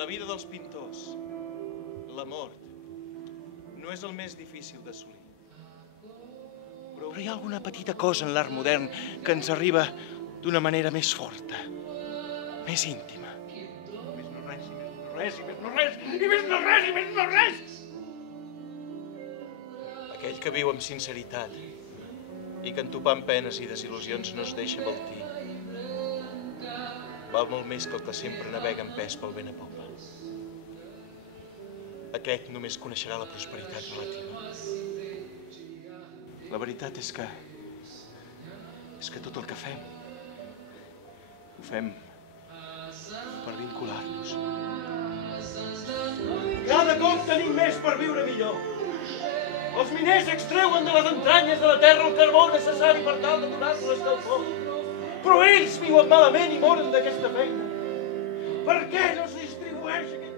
la vida dels pintors, la mort, no és el més difícil d'assolir. Però hi ha alguna petita cosa en l'art modern que ens arriba d'una manera més forta, més íntima. Més no res, i més no res, i més no res, i més no res, i més no res! Aquell que viu amb sinceritat i que entopant penes i desil·lusions no es deixa baltir, val molt més que el que sempre navega en pes pel vent a popa. Aquest només coneixerà la prosperitat relativa. La veritat és que tot el que fem, ho fem per vincular-nos. Cada cop tenim més per viure millor. Els miners extreuen de les entranyes de la terra el carbó necessari per tal de donar-nos escalfor. Però ells viuen malament i moren d'aquesta feina. Per què no es distribueix aquest